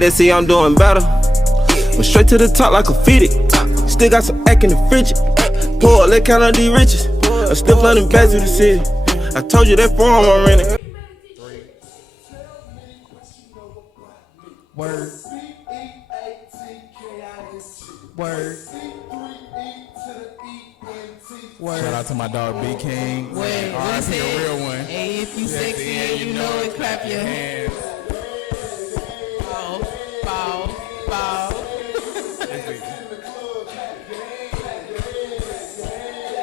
They see I'm doing better. Went straight to the top like a fitted. Still got some act in the frigid. Pull up, let count on these riches. I still flooding back to the city. I told you that farm I'm renting. Word. Word. Word. Shout out to my dog B King. Wait, what's RIP, it? a real one. Hey, if you sexy and you know it, clap your hands. Bow, bow, bow.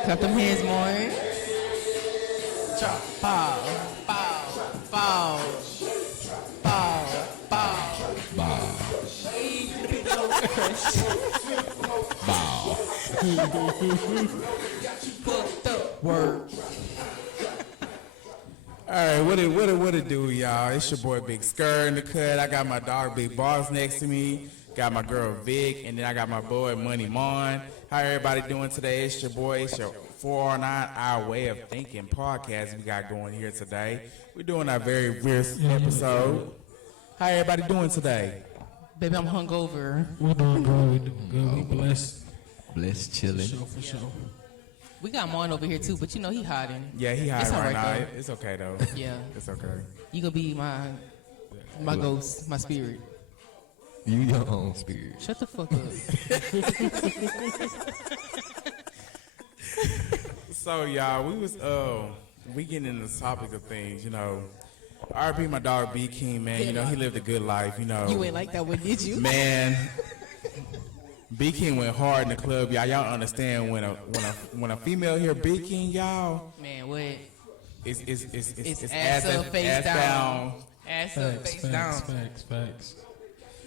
Clap them hands more. Chop, bow, bow, bow, bow, bow, bow. Bow. Fucked up. Word. All right, what it do, y'all? It's your boy Big Skr in the cut. I got my dog Big Boss next to me. Got my girl Vic, and then I got my boy Money Mon. How everybody doing today? It's your boy. It's your 409 Our Way of Thinking podcast we got going here today. We're doing our very first episode. How everybody doing today? Baby, I'm hungover. We're doing good. We doing good. We blessed. Blessed, chilling. For sure. We got Mon over here too, but you know he hiding. Yeah, he hiding It's all right right, now. though. It's okay though. Yeah, It's okay. you gonna be my ghost, my spirit. You your own spirit. Shut the fuck up. So y'all, we getting into the topic of things, you know. RP my dog B King, man, you know, he lived a good life, you know. You ain't like that one, did you? Man, B King went hard in the club, y'all. Y'all understand when a female hear B King, y'all, Man, what? it's ass up, face down. Ass up, Facts, face down. facts.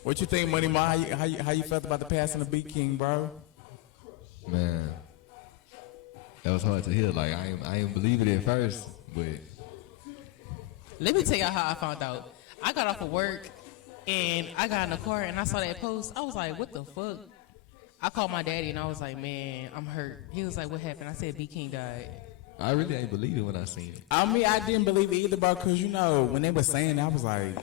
What you think, Money Ma? How you felt about the passing of B King, bro? Man, that was hard to hear. Like I ain't believe it at first, but Let me tell y'all how I found out. I got off of work and I got in the car and I saw that post. I was like, what the fuck? I called my daddy and I was like, man, I'm hurt. He was like, what happened? I said, B King died. I really ain't believe it when I seen it. I mean, I didn't believe it either, bro, because, you know, when they were saying that, I was like,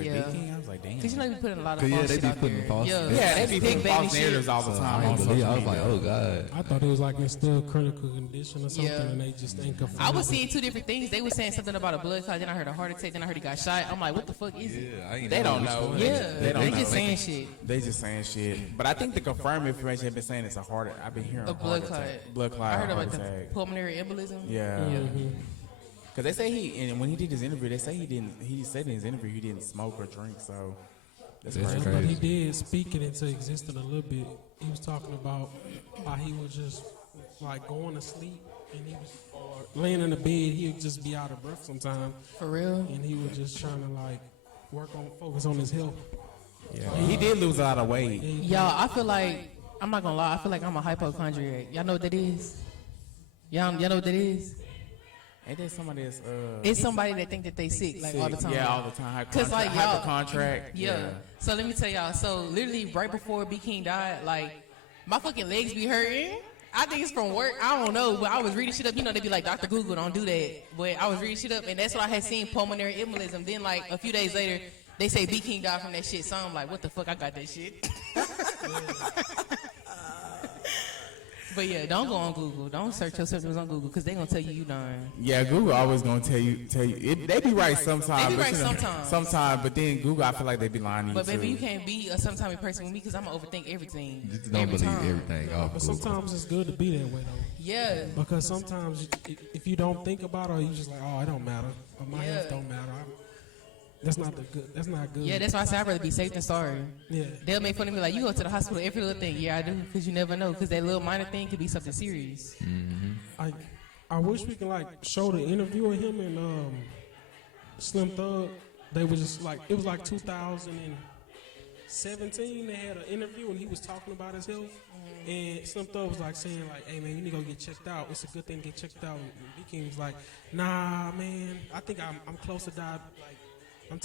Yeah. B King? I was like, damn. Cause you know we putting a lot of Cause, yeah, false they shit be out putting there. false- Yeah, Yeah, they be big putting baby false shit. narratives all the So time. I on ain't believe it. social I was like, media. oh god. I thought it was like in still critical condition or something, Yeah. and they just ain't confirmed. I was seeing two different things. They were saying something about a blood clot, then I heard a heart attack, then I heard he got shot. I'm like, what the fuck is it? Yeah, I ain't They know don't which know. one. Yeah, They don't know. just saying shit. They just saying shit. But I think the confirmed information have been saying it's a heart. I've been hearing A blood heart clot. attack. Blood clot. I heard heart about the attack. pulmonary embolism. Yeah. Mm-hmm. Because they say and when he did his interview, they say he said in his interview he didn't smoke or drink, so that's That's crazy. But he crazy. did speak it into existence a little bit. He was talking about how he was just like going to sleep and he was or laying in the bed. He would just be out of breath sometimes, For real? and he was just trying to like focus on his health. Yeah. He did lose a lot of weight. Y'all, I feel like, I'm not gonna lie, I feel like I'm a hypochondriac. Y'all know what that is? Y'all know what that is? Ain't there somebody that's It's somebody that think that they sick like all the time. Yeah, all the time. Cause like y'all, hypercontract. yeah. So let me tell y'all. So literally right before B King died, like my fucking legs be hurting. I think it's from work. I don't know, but I was reading shit up. You know, they be like, Dr. Google, don't do that. But I was reading shit up, and that's what I had seen, pulmonary embolism. Then like a few days later, they say B King died from that shit. So I'm like, what the fuck? I got that shit. But yeah, don't go on Google. Don't search your symptoms on Google because they gonna tell you dying. Yeah, Google always gonna tell you. They be right sometimes. They be but right you know, sometimes. Sometimes, but then Google, I feel like they be lying to you But baby, too. you can't be a some type of person with me because I'm gonna overthink everything. Just don't every believe time. everything off But Google. sometimes it's good to be that way though, Yeah. because sometimes if you don't think about it, or you just like, oh, it don't matter, or my health Yeah. don't matter. That's not good. That's not good. Yeah, that's why I say I'd rather be safe than sorry. Yeah. They'll make fun of me like, you go to the hospital every little thing. Yeah, I do, because you never know, because that little minor thing could be something serious. I wish we could like show the interview of him and Slim Thug. They was just like, it was like 2017. They had an interview and he was talking about his health. And Slim Thug was like saying like, hey man, you need to go get checked out. It's a good thing to get checked out. And B King was like, nah man, I think I'm close to die. Like I'm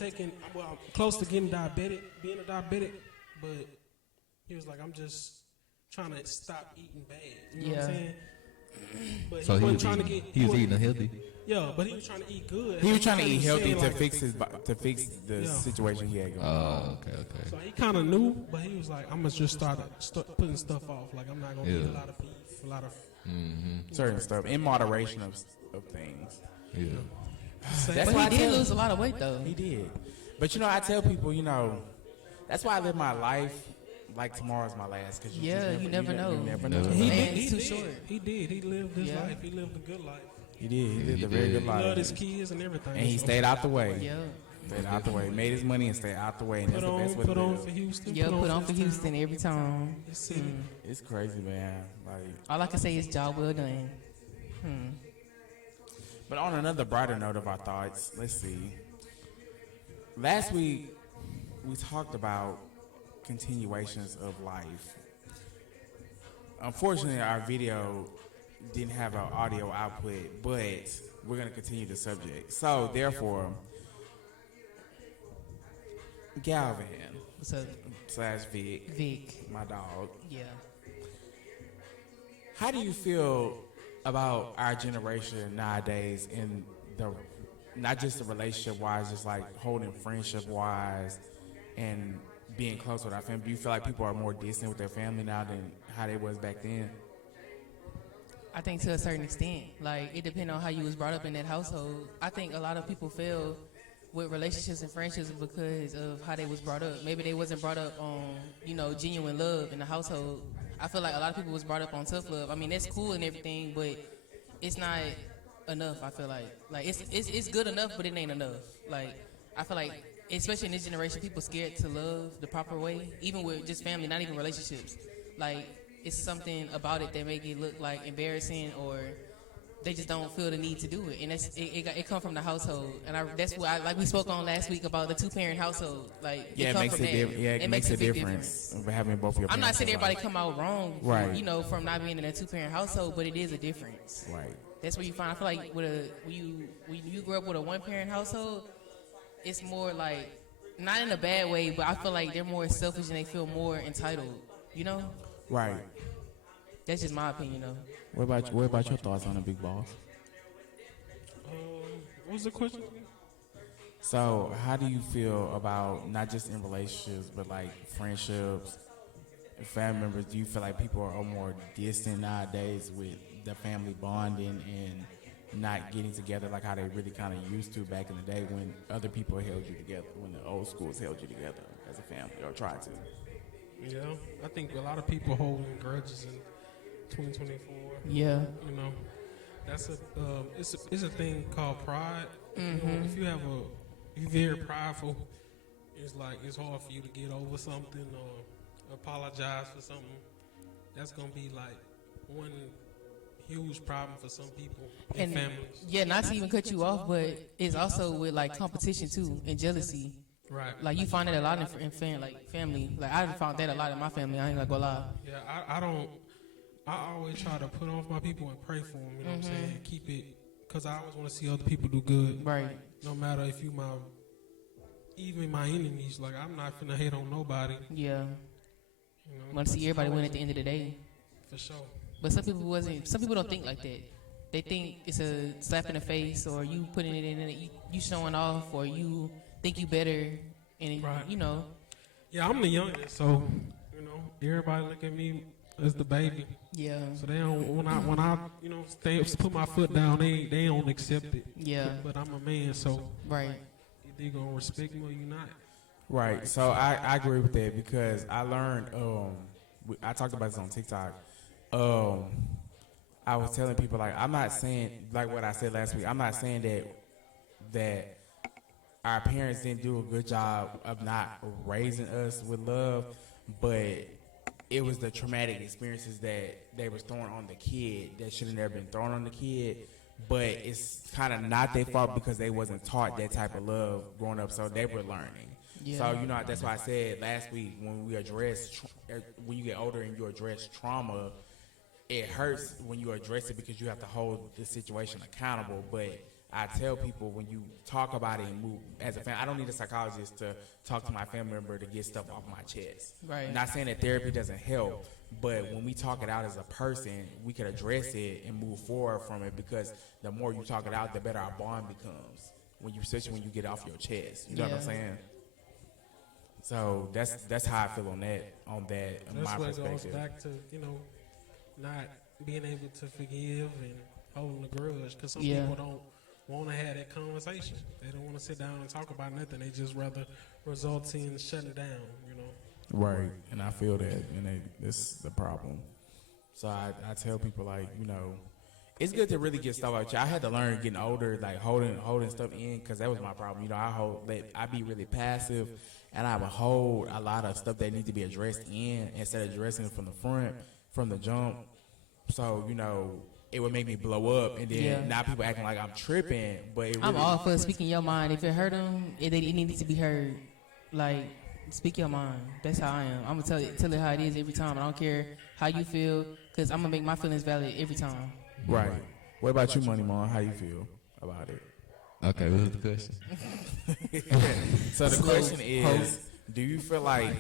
close to being a diabetic. But he was like, I'm just trying to stop eating bad. You know what I'm saying? But So he he wasn't was trying to eating, get. he was eating healthy. Yeah, but he was trying to eat good. He was trying to eat healthy Saying, like, to fix the Yeah. situation he had going. Oh, okay. So he kind of knew, but he was like, I'm gonna just start putting stuff off. Like I'm not gonna eat Yeah. a lot of beef, a lot of. Certain stuff in moderation of things. Yeah. That's But why he I did tell- lose a lot of weight though. He did. But you know, I tell people, you know, that's why I live my life like tomorrow's my last. Cause Yeah, you never know. You never know. Never He know. Man, did. it's He too did. short. He did. He lived his Yeah. life. He lived a good life. He did. He lived he a very did. good He life. loved his kids and everything. And he So stayed out the way. Yeah. Stayed out the way. Made his money and stayed out the way. And Put that's the best on, way put to on live. for Houston. Yeah, put on for his Houston town, every time. his city. It's crazy, man. Like, All I can say is job well done. but on another brighter note of our thoughts, let's see. Last week we talked about continuations of life. Unfortunately, our video didn't have an audio output, but we're going to continue the subject. So, therefore, Galvin What's up, / Vic, Vic? my dog, Yeah. how do you feel about our generation nowadays in the, not just the relationship wise, just like holding friendship wise and being close with our family? Do you feel like people are more distant with their family now than how they was back then? I think to a certain extent, like it depends on how you was brought up in that household. I think a lot of people fail with relationships and friendships because of how they was brought up. Maybe they wasn't brought up on, genuine love in the household. I feel like a lot of people was brought up on tough love. I mean, that's cool and everything, but it's not enough. I feel like it's good enough, but it ain't enough. Like I feel like, especially in this generation, people scared to love the proper way, even with just family, not even relationships. Like it's something about it that make it look like embarrassing, or they just don't feel the need to do it, and it come from the household, and that's what like we spoke on last week about the 2-parent household. Like Yeah, it come makes from it that. different. Yeah, it makes a big difference of having both of your I'm not parents saying alive. everybody come out wrong, Right. from not being in a 2-parent household, but it is a difference. Right. That's where you find. I feel like when you grow up with a 1-parent household, it's more like, not in a bad way, but I feel like they're more selfish and they feel more entitled. Right. That's just my opinion, though. What about your thoughts on the Big Boss? What was the question? So, how do you feel about not just in relationships, but like friendships, and family members? Do you feel like people are more distant nowadays with the family bonding and not getting together like how they really kind of used to back in the day when other people held you together, when the old schools held you together as a family, or tried to? Yeah, I think a lot of people holding grudges in 2024. Yeah. That's it's a thing called pride. If you're very prideful, it's like it's hard for you to get over something or apologize for something. That's gonna be like one huge problem for some people and families. Yeah, not to even cut you off, but it's also with like competition too and jealousy. Right. Like you find that a lot in family. Like I found that a lot in my family. I ain't gonna lie. Yeah, I don't. I always try to put on for my people and pray for them. You know what I'm saying? Keep it, because I always want to see other people do good. Right. No matter if you even my enemies. Like I'm not finna hate on nobody. Yeah. You know? Want to see everybody win at the end of the day. For sure. But some people don't think like that. They think it's a slap in the face, or you putting it in, you showing off, or you think you better, and Right. Yeah, I'm the youngest, so everybody look at me as the baby. Yeah. So they don't when I put my foot down, they don't accept it. Yeah. But I'm a man, so Right. either you gonna respect me or you not. Right. So I agree with that because I learned. I talked about this on TikTok. I was telling people like I'm not saying like what I said last week. I'm not saying that our parents didn't do a good job of not raising us with love, but it was the traumatic experiences that they was throwing on the kid that should have never been thrown on the kid. But it's kind of not their fault because they wasn't taught that type of love growing up, so they were learning. Yeah. So that's why I said last week when we address when you get older and you address trauma, it hurts when you address it because you have to hold the situation accountable. But I tell people when you talk about it and move as a family, I don't need a psychologist to talk to my family member to get stuff off my chest. Right. Not saying that therapy doesn't help, but when we talk it out as a person, we can address it and move forward from it, because the more you talk it out, the better our bond becomes. Especially when you get it off your chest. You know what I'm saying? So that's how I feel on that. That's my what goes perspective. back to, not being able to forgive and holding a grudge, because some people don't want to have that conversation. They don't want to sit down and talk about nothing. They just rather result in shutting down. Right, and I feel that, and this is the problem. So I tell people, like, it's good to really get stuff out. I had to learn getting older, like holding stuff in, because that was my problem. I be really passive, and I would hold a lot of stuff that need to be addressed in instead of addressing it from the front, from the jump. So it would make me blow up, and then now people acting like I'm tripping. But I'm all for speaking your mind. If it hurt them, it needs to be heard. Like, speak your mind. That's how I am. I'm gonna tell it how it is every time. I don't care how you feel, because I'm gonna make my feelings valid every time. Right. What about you, Money Mon? How you feel about it? Okay, what was the question? So the question is, do you feel like,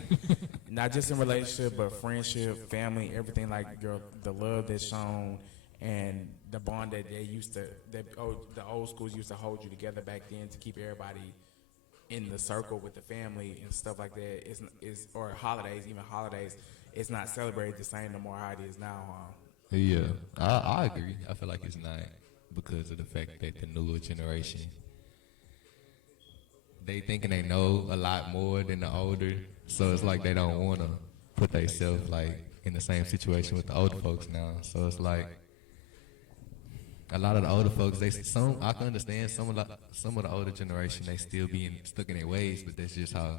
not just in relationship, but friendship, family, everything, like the love that's shown and the bond that the old schools used to hold you together back then to keep everybody in the circle with the family and stuff like that, or holidays, it's not celebrated the same no more how it is now, huh? Yeah, I agree. I feel like it's not, because of the fact that the newer generation, they thinking they know a lot more than the older, so it's like they don't want to put themselves like in the same situation with the older folks now. So it's like a lot of the older folks, I can understand some of the older generation, they still being stuck in their ways, but that's just how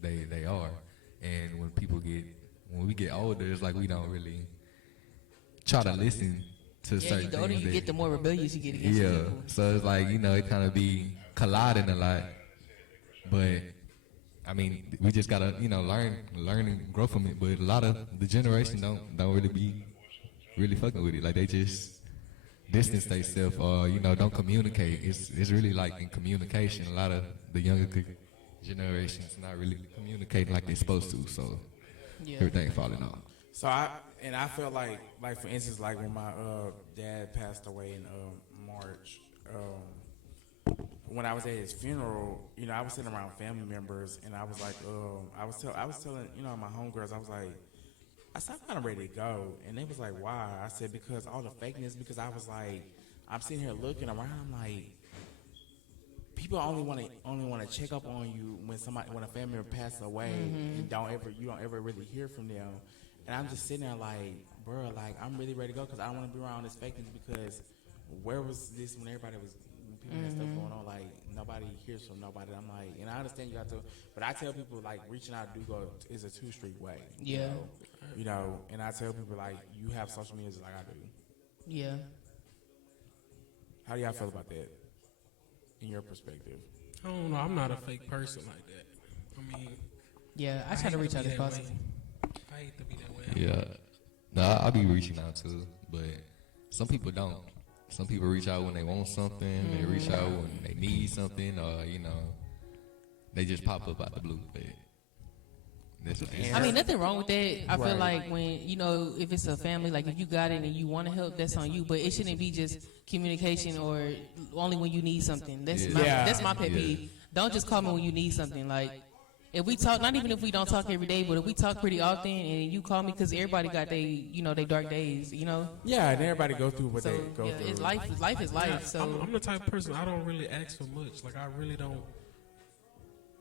they are. And when we get older, it's like we don't really try to listen to certain The older things. you get, the more rebellious you get against people. So it's like, it kind of be colliding a lot. But, I mean, we just got to, learn and grow from it. But a lot of the generation don't really be really fucking with it. Like, they just distance themselves or, don't communicate. It's really like in communication. A lot of the younger generations not really communicating like they're supposed to. So everything falling off. So I felt like for instance, like when my dad passed away in March, when I was at his funeral, I was sitting around family members, and I was like, I was telling my homegirls, I said, I'm kind of ready to go, and they was like, why? I said, because all the fakeness, because I was like, I'm sitting here looking around, I'm like, people only want to check up on you when a family member passes away, and you don't ever really hear from them. And I'm just sitting there like, bro, like, I'm really ready to go, because I don't want to be around this fakeness, because where was this when people had stuff going on? Like, nobody hears from nobody. I'm like, and I understand you got to, but I tell people, like, reaching out is a two-street way. Yeah. And I tell people, like, you have social media just like I do. Yeah. How do y'all feel about that, in your perspective? I don't know. I'm not a fake person like that. I mean, Yeah, I try to reach out as possible. I hate to be that way. Yeah. No, I'll be reaching out too, but some people don't. Some people reach out when they want something. They reach out when they need something, or they just pop up out the blue. But I mean, nothing wrong with that. I feel like when, if it's a family, like if you got it and you want to help, that's on you. But it shouldn't be just communication or only when you need something. That's my pet peeve. Don't just call me when you need something. Like, if we talk, not even if we don't talk every day, but if we talk pretty often and you call me, because everybody got they dark days, Yeah, and everybody go through what they go through. It's life is life. So I'm the type of person, I don't really ask for much. Like, I really don't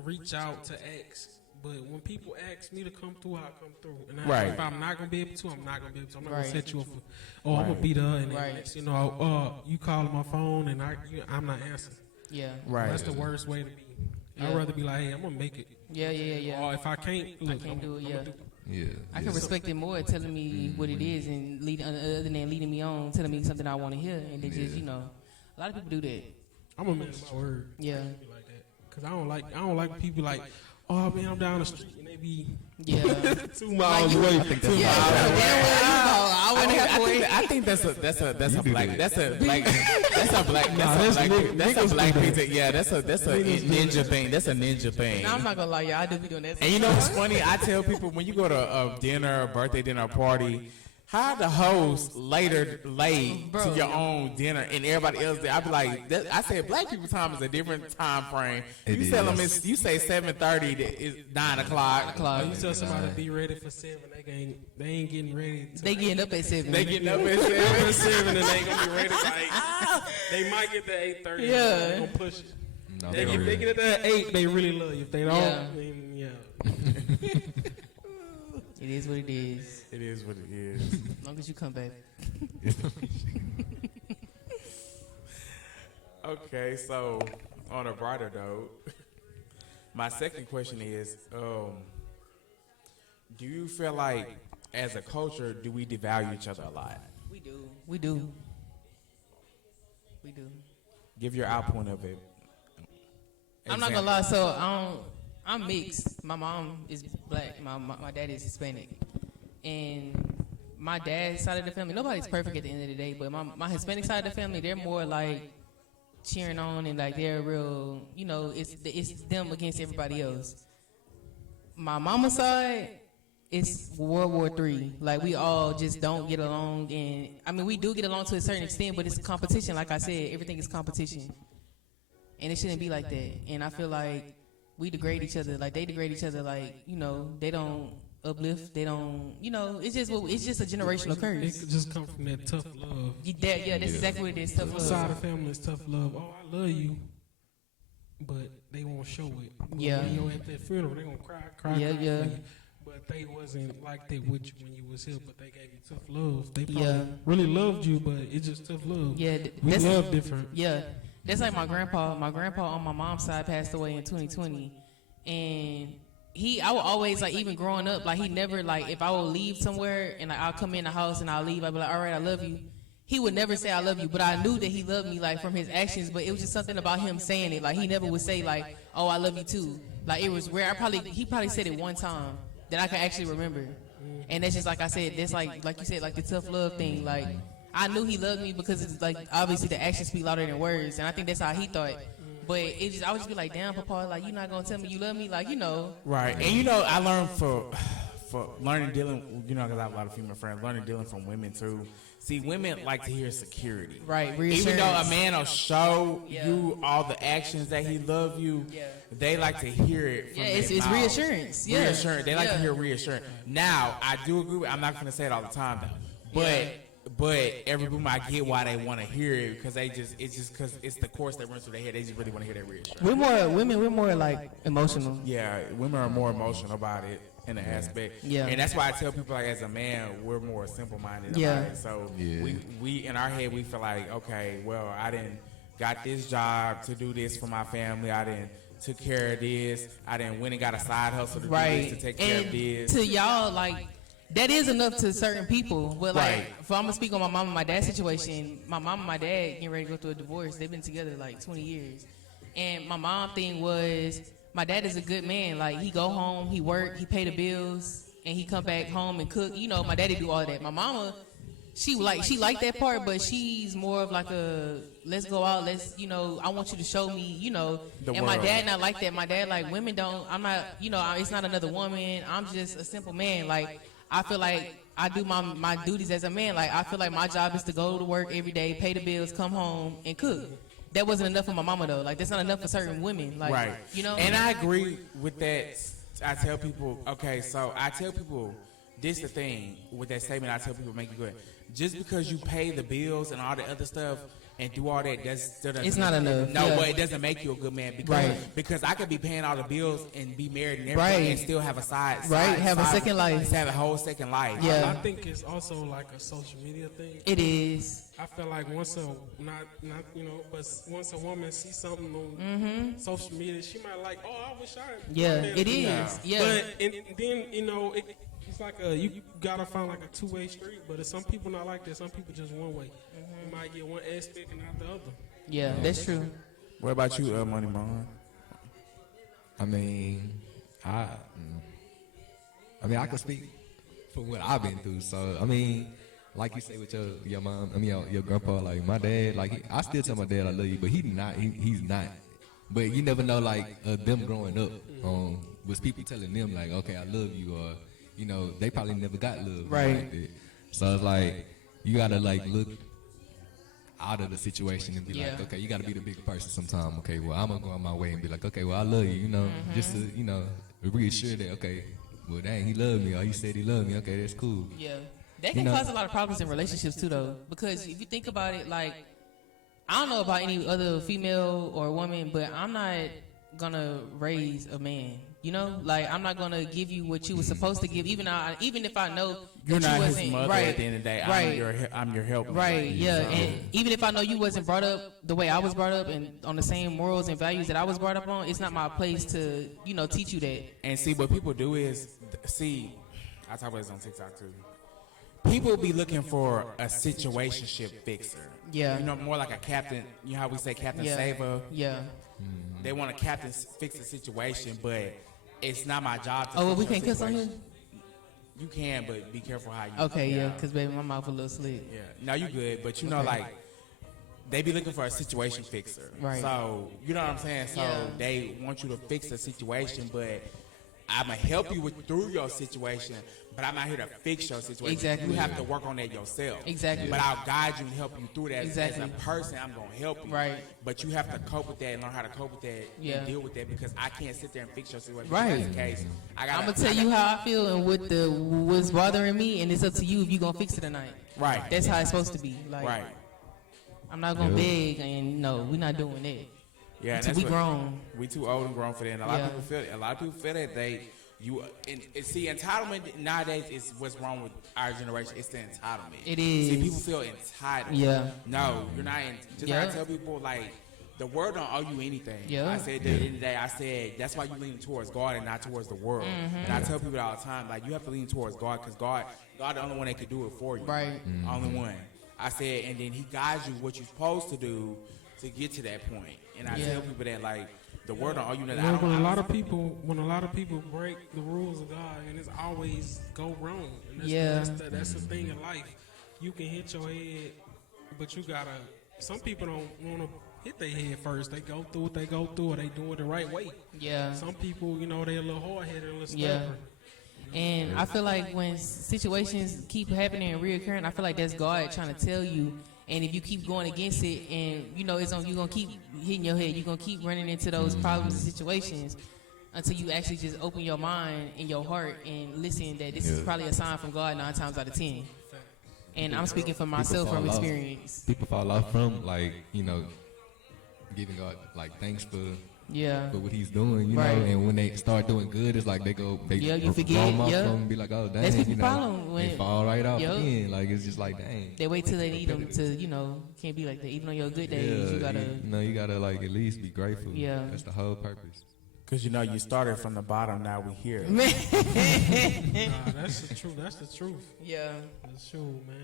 reach out to ask. But when people ask me to come through, I'll come through. And if I'm not going to be able to, I'm not going to be able to. I'm not going to set you up for, I'm going to be there. And then, you call my phone and I'm not answering. Yeah. Right. That's the worst way to be. I'd rather be like, hey, I'm going to make it. Yeah. Or if I can't, look, I can't do it, yeah. I can respect it more telling me what it is and other than leading me on, telling me something I want to hear. And they just, a lot of people do that. I'm a man of my word. Yeah. Like that. Because I don't like when people like, oh man, I'm down the street, and they be Yeah. 2 miles away. I think that's Yeah. I think that's a do black that. that's a black pizza. Yeah, that's a ninja thing. That's a ninja thing. Nah, I'm not gonna lie, y'all. I do be doing that. And you know what's funny? I tell people when you go to a dinner, a birthday dinner, a party, how the host later late Bro. to your own dinner and everybody else there. I be like, I said black people time is a different time frame. It You tell them is. you say 7:30, it's 9 o'clock. Oh, you tell somebody to be ready for 7, they ain't getting ready. They getting up at 7. They getting up at 7. At 7 and they gonna be ready. Like they might get to 8:30. Yeah. They gonna push it. No, They, they if they get at 8, they really love you. If they don't, Yeah. then yeah. It is what it is. It is what it is. As long as you come back. Okay, so on a brighter note, my second question is, do you feel like as a culture, do we devalue each other a lot? We do. We do. We do. Give your outpoint of it. I'm not gonna lie. So I'm mixed. My mom is black. My dad is Hispanic, and my dad's side of the family. Nobody's perfect at the end of the day, but my Hispanic side of the family, they're more like cheering on and like they're real. You know, it's them against everybody else. My mama's side, it's World War III. Like we all just don't get along, and I mean we do get along to a certain extent, but it's competition. Like I said, everything is competition, and it shouldn't be like that. And I feel like we degrade each other, like they degrade each other. Like you know, they don't uplift. They don't. You know, it's just a generational It curse. could just come from that tough love. Yeah, that's exactly what it is. Tough One side love. of the family is tough love. Oh, I love you, but they won't show it. Yeah. When you're at that funeral, they gonna cry. Yeah, cry yeah. for you. But they wasn't like that with you when you was here. But they gave you tough love. They probably Yeah. really loved you, but it's just tough love. Yeah, We that's love different. Yeah, that's like my grandpa. My grandpa on my mom's side passed away in 2020, and I would always like even growing up, like he never like if I would leave somewhere and like, I'll come in the house and I'll leave, I'd be like, all right, I love you. He would never say I love you, but I knew that he loved me like from his actions. But it was just something about him saying it. Like he never would say like, oh, I love you too. Like it was rare. He probably said it one time that I can actually remember. And that's just like I said, that's like you said, like the tough love thing. Like I knew he loved me because it's like obviously the actions speak louder than words, and I think that's how he thought. But it just I would just be like, damn, Papa, like you're not gonna tell me you love me, like you know. Right, and you know, I learned for learning dealing, you know, because I have a lot of female friends, learning dealing from women too. See, women like to hear security. Right, Even reassurance. though a man will show you all the actions that he love you, they like to hear it from Yeah, their it's mouth. reassurance. Yeah. Reassurance. They like to Yeah. hear reassurance. Now, I do agree with, I'm not going to say it all the time though, Yeah. but every woman I get why they want to hear it because it's just because it's the course that runs through their head. They just really want to hear that reassurance. We're more like emotional. Yeah, women are more emotional about it in the aspect. Yeah. And that's why I tell people like as a man, we're more simple minded Yeah. about it. So Yeah. we in our head we feel like, okay, well I didn't got this job to do this for my family. I didn't took care of this. I didn't went and got a side hustle to do Right. this to take care And of this. to y'all, like that is enough to certain people. But like, Right. if I'm gonna speak on my mom and my dad situation, my mom and my dad getting ready to go through a divorce. They've been together like 20 years, and my mom thing was my dad is a good man. Like he go home, he work, he pay the bills, and he come back home and cook. You know, my daddy do all that. My mama, she like that part, but she's more of like a let's go out, I want you to show me, The and my world. dad not like that. My dad like women don't. I'm not, it's not another woman. I'm just a simple man. Like I feel like I do my duties as a man. Like I feel like my job is to go to work every day, pay the bills, come home and cook. That wasn't enough for my mama though. Like that's not enough for certain women. Like Right. And I agree with that. I tell people, this the thing with that statement. I tell people, make you good. Just because you pay the bills and all the other stuff and do all that, It's not enough. No, Yeah. but it doesn't make you a good man because I could be paying all the bills and be married and everything Right. and still have a side. Have a second life. Have a whole second life. Yeah. I think it's also like a social media thing. It is. I feel like once once a woman sees something on social media, she might like, oh, I wish I. Yeah, it is. Yeah. Yeah. But and then it's like you gotta find like a two-way street. But if some people not like that, some people just one way. You might get one aspect and not the other. Yeah, that's true. What about you, Money Mon? I mean, hide. I mean, I can speak for what I've been through. So, I mean, like you say with your mom, I mean, your grandpa, like my dad, like I still tell my dad I love you, but he's not. But you never know, like them growing up, was people telling them like, okay, I love you, or you know, they probably never got love, Right. Like that. So it's like you gotta like look out of the situation and be like, okay, you gotta be the bigger person sometime. Okay, well, I'm gonna go on my way and be like, okay, well, I love you, you know, just to, you know, reassure that, okay, well, dang, he loved me, or he said he loved me. Okay, that's cool. Yeah. That can You know- cause a lot of problems in relationships too, though. Because if you think about it, like, I don't know about any other female or woman, but I'm not gonna raise a man. You know, like I'm not gonna give you what you were supposed to give, even if I know You're that not you his wasn't mother right. at the end of the day. Right. I'm your helper. Right, yeah, and even if I know you wasn't brought up the way I was brought up and on the same morals and values that I was brought up on, it's not my place to, you know, teach you that. And see, what people do is, I talk about this on TikTok too. People be looking for a situationship fixer. Yeah. You know, more like a captain. You know how we say captain Yeah. saver? Yeah. They want a captain fix the situation, but it's not my job to Oh, well, fix we your can't kiss on here? situation. You can, but be careful how you. Okay, yeah, because baby, my mouth a little slick. Yeah. No, you good, but you know, like, they be looking for a situation fixer. Right. So, you know what I'm saying? So, Yeah. they want you to fix the situation, but I'm going to help you through your situation, but I'm not here to fix your situation. Exactly. You have to work on that yourself. Exactly. But I'll guide you and help you through that. Exactly. As a person, I'm going to help you. Right. But you have to cope with that and learn how to cope with that Yeah. and deal with that, because I can't sit there and fix your situation. Right. In that case, I'm gonna tell you how I feel and what's bothering me, and it's up to you if you gonna fix it or not. Right. That's how it's supposed to be. Like, Right. I'm not gonna beg, and no, we're not doing that. Yeah, Until that's we what- grown. We too old and grown for that. And a lot Yeah. of people feel it. A lot of people feel that see, entitlement nowadays is what's wrong with our generation. It's the entitlement. It See, is. people feel entitled. Yeah. No, you're not. Just Yeah. like I tell people, like, the world don't owe you anything. Yeah. I said that at the end of the day, I said that's why you lean towards God and not towards the world. Mm-hmm. And I tell people all the time, like, you have to lean towards God, because God the only one that can do it for you. Right. Only one. I said, and then He guides you what you're supposed to do to get to that point. And I Yeah. tell people that, like, the world don't owe you nothing. When, I don't- when I a lot don't- of people break the rules of God, and it's always go wrong. And that's the thing in life. You can hit your head, but you gotta. Some people don't want to hit their head first. They go through what they go through, or they do it the right way. Yeah. Some people, you know, they a little hard headed, a little Yeah. stubborn. And I feel like when situations keep happening and reoccurring, I feel like that's God trying to tell you. And if you keep going against it, and you know you're gonna keep hitting your head, you're gonna keep running into those problems and situations until you actually just open your mind and your heart and listen that this is probably a sign from God 9 times out of 10. And I'm speaking for myself from fall off. experience. People fall off from, like, you know, giving God like thanks for Yeah. what He's doing, you Right. know. And when they start doing good, it's like they Yeah, you forget, roam off yeah. from and be like, oh dang, That's what you the know, problem when- they fall right off Yup. again. Like it's just like dang. They wait till they need them to, you know, can't be like that. Even on your good days, you gotta. you gotta like at least be grateful. Yeah. That's the whole purpose. Because, you know, you started from the bottom, now we here. Nah, that's the truth. That's the truth. Yeah. That's true, man.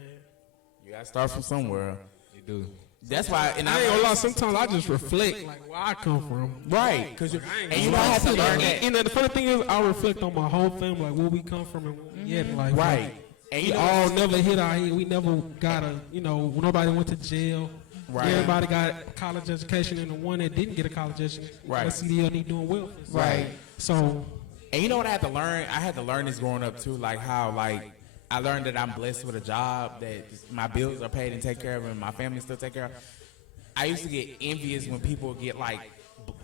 You got to start from somewhere. You do. That's why, and I ain't gonna lie. Sometimes I just reflect like where I come from. right, because I ain't and you gonna don't lie. have to learn that. And the funny thing is, I reflect on my whole family, like where we come from and where we at in life. Right. Like, And we you know, all never hit our head. We never got a, you know, nobody went to jail. Right. Everybody got college education, and the one that didn't get a college education, Right. CDL, doing well. Right. So, and you know what I had to learn? I had to learn this growing up too, like how, like, I learned that I'm blessed with a job, that my bills are paid and taken care of, and my family still take care of. I used to get envious when people get like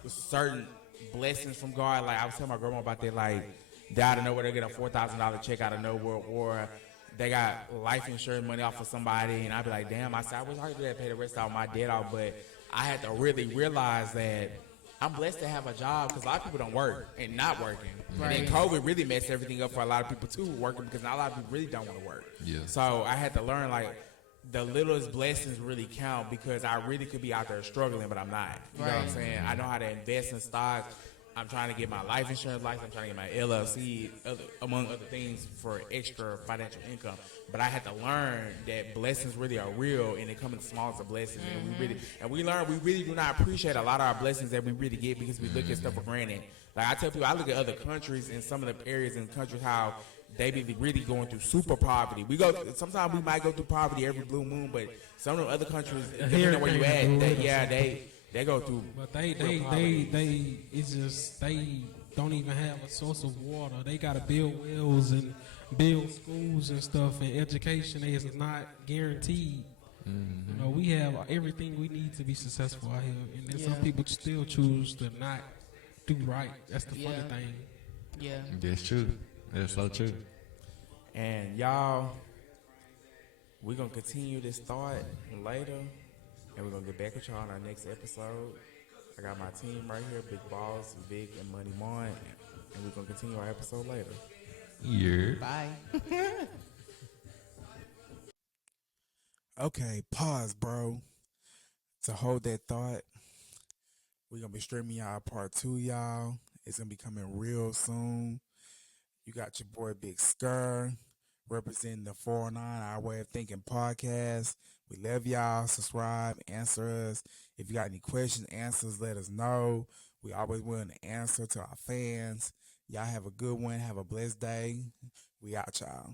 certain blessings from God. Like I was telling my grandma about that, like they out of nowhere they get a $4,000 check out of nowhere, or they got life insurance money off of somebody, and I'd be like, damn, I said I wish I could do that, pay the rest of my debt off, but I had to really realize that I'm blessed to have a job, because a lot of people don't work and not working. Right. And then COVID really messed everything up for a lot of people too, working, because not a lot of people really don't want to work. Yeah. So I had to learn, like, the littlest blessings really count, because I really could be out there struggling, but I'm not. You know what I'm Right. saying? I know how to invest in stocks. I'm trying to get my life insurance license. I'm trying to get my LLC, among other things, for extra financial income. But I had to learn that blessings really are real, and they come in the smallest of blessings. And we really do not appreciate a lot of our blessings that we really get, because we look at stuff for granted. Like I tell people, I look at other countries and some of the areas in countries how they be really going through super poverty. Sometimes we might go through poverty every blue moon, but some of the other countries, depending on where you at, they go through. But they it's just they don't even have a source of water. They gotta build wells and build schools and stuff, and education is not guaranteed. You know, we have everything we need to be successful out here, and then some people still choose to not do right. That's the funny thing. Yeah. That's true. That's so true. And y'all, we're gonna continue this thought later, and we're gonna get back with y'all on our next episode. I got my team right here, Big Boss, Vic, and Money Mon, and we're gonna continue our episode later. Yeah. Bye. Okay, pause, bro. To hold that thought, we're gonna be streaming y'all part 2, y'all. It's gonna be coming real soon. You got your boy Big Skr representing the 409 Our Way of Thinking podcast. We love y'all. Subscribe, answer us. If you got any questions, answers, let us know. We always willing to answer to our fans. Y'all have a good one. Have a blessed day. We out, y'all.